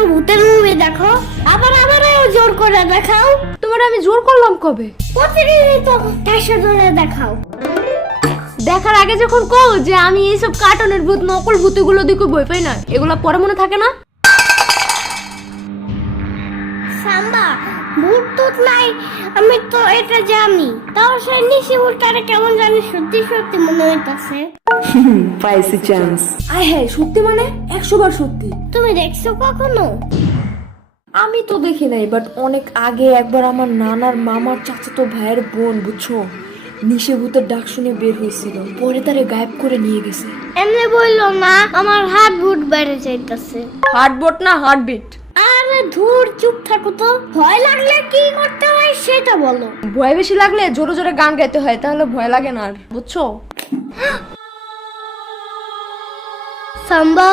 একটা ভূতের মুভি দেখো, আবার জোর করে দেখাও। তোমার আমি জোর করলাম কবে? প্রতিদিনই তো ঠাসা ধরে দেখাও। দেখার আগে যখন কও যে আমি এইসব কার্টুনের ভূত নকল ভূতগুলো দেখে ভয় পাই না, এগুলো পরে মনে থাকে না। সাম্বা, ভূত টুত নাই, আমি তো এটা জানি, তাও সেই নিশি ভূতটারে কেমন জানি সত্যি সত্যি মনে হইতাছে। পাইছি চান্স। আয় হ্যাঁ, সত্যি মানে 100 বার সত্যি। তুমি দেখছো কখনো? আমি তো দেখি নাই, বাট অনেক আগে একবার আমার নানার মামার চাচাতো ভাইয়ের বোন, বুঝছো, নিশে ভূতের ডাক শুনে বের হয়েছিল, পরে তারে গায়েব করে নিয়ে গেছে। এমনি বললো না, আমার হার্ট বুট বেড়ে যাইতাছে। হার্টবিট না হার্টবিট। আরে ধুর, চুপ থাকো তো। ভয় লাগলে কি করতে হয় সেটা বলো। ভয় বেশি লাগলে জোরে জোরে গান গাইতে হয়, তাহলে ভয় লাগে না আর, বুঝছো। সাম্বা,